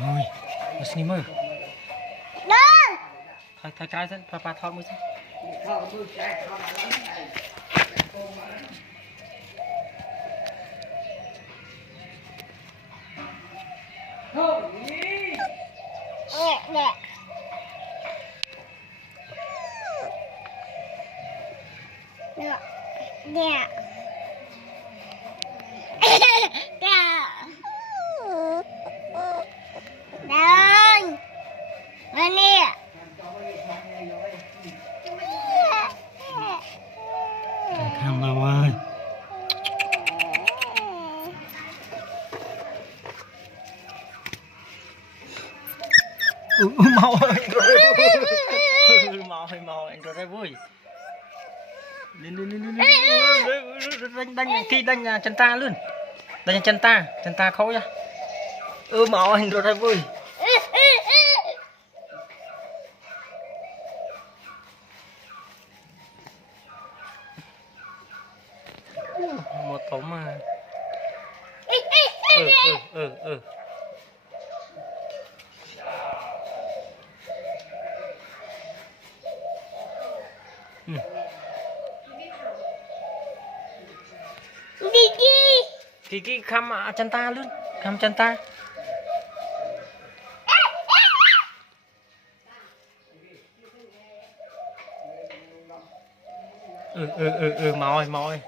ôi nó xin mơ thay cái thế pa thọ mới thế Nè. Đây. Đây nè. tham nào ơi mau ơi mau anh rồi đây vui lên đánh khi đánh chân ta luôn đánh chân ta khó ra mau anh rồi đây vui một tống mà Kiki khăm chân ta luôn khăm chân ta mau ơi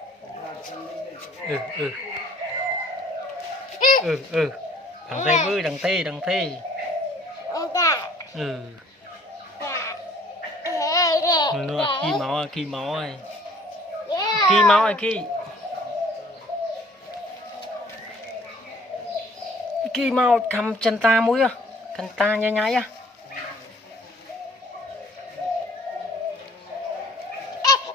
đằng tây với đằng tây nữa khi máu ơi khi mau cầm chân ta mũi à chân ta nhai á